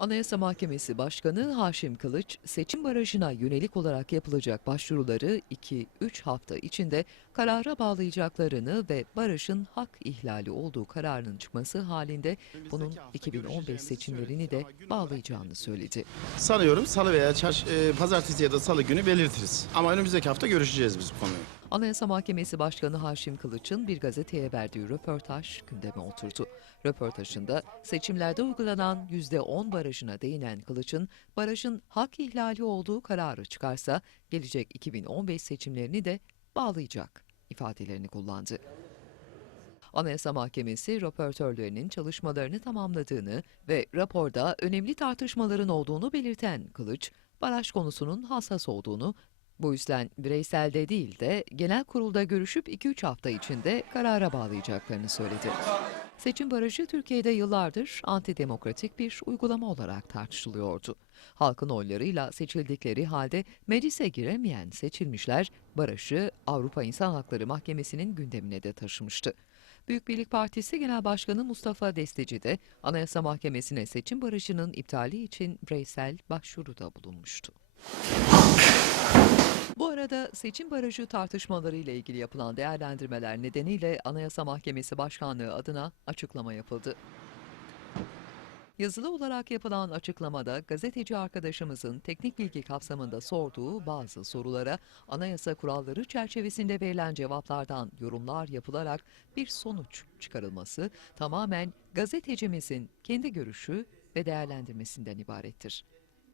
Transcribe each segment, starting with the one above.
Anayasa Mahkemesi Başkanı Haşim Kılıç, seçim barajına yönelik olarak yapılacak başvuruları 2-3 hafta içinde karara bağlayacaklarını ve barajın hak ihlali olduğu kararının çıkması halinde bunun 2015 seçimlerini de bağlayacağını söyledi. Sanıyorum salı veya çarş, e, pazartesi ya da salı günü belirtiriz. Ama önümüzdeki hafta görüşeceğiz biz bu konuyu. Anayasa Mahkemesi Başkanı Haşim Kılıç'ın bir gazeteye verdiği röportaj gündeme oturdu. Röportajında seçimlerde uygulanan %10 barajına değinen Kılıç'ın barajın hak ihlali olduğu kararı çıkarsa gelecek 2015 seçimlerini de bağlayacak ifadelerini kullandı. Anayasa Mahkemesi röportörlerinin çalışmalarını tamamladığını ve raporda önemli tartışmaların olduğunu belirten Kılıç, baraj konusunun hassas olduğunu, bu yüzden bireyselde değil de genel kurulda görüşüp 2-3 hafta içinde karara bağlayacaklarını söyledi. Seçim barajı Türkiye'de yıllardır antidemokratik bir uygulama olarak tartışılıyordu. Halkın oylarıyla seçildikleri halde meclise giremeyen seçilmişler barajı Avrupa İnsan Hakları Mahkemesi'nin gündemine de taşımıştı. Büyük Birlik Partisi Genel Başkanı Mustafa Desteci de Anayasa Mahkemesi'ne seçim barajının iptali için bireysel başvuruda bulunmuştu. Bu arada seçim barajı tartışmaları ile ilgili yapılan değerlendirmeler nedeniyle Anayasa Mahkemesi Başkanlığı adına açıklama yapıldı. Yazılı olarak yapılan açıklamada gazeteci arkadaşımızın teknik bilgi kapsamında sorduğu bazı sorulara anayasa kuralları çerçevesinde verilen cevaplardan yorumlar yapılarak bir sonuç çıkarılması tamamen gazetecimizin kendi görüşü ve değerlendirmesinden ibarettir.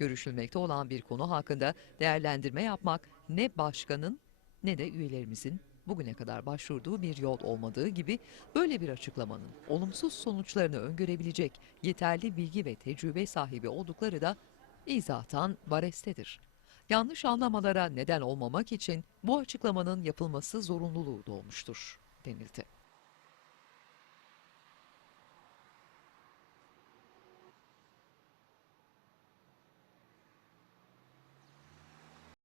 Görüşülmekte olan bir konu hakkında değerlendirme yapmak ne başkanın ne de üyelerimizin bugüne kadar başvurduğu bir yol olmadığı gibi böyle bir açıklamanın olumsuz sonuçlarını öngörebilecek yeterli bilgi ve tecrübe sahibi oldukları da izahtan barestedir. Yanlış anlamalara neden olmamak için bu açıklamanın yapılması zorunluluğu doğmuştur denildi.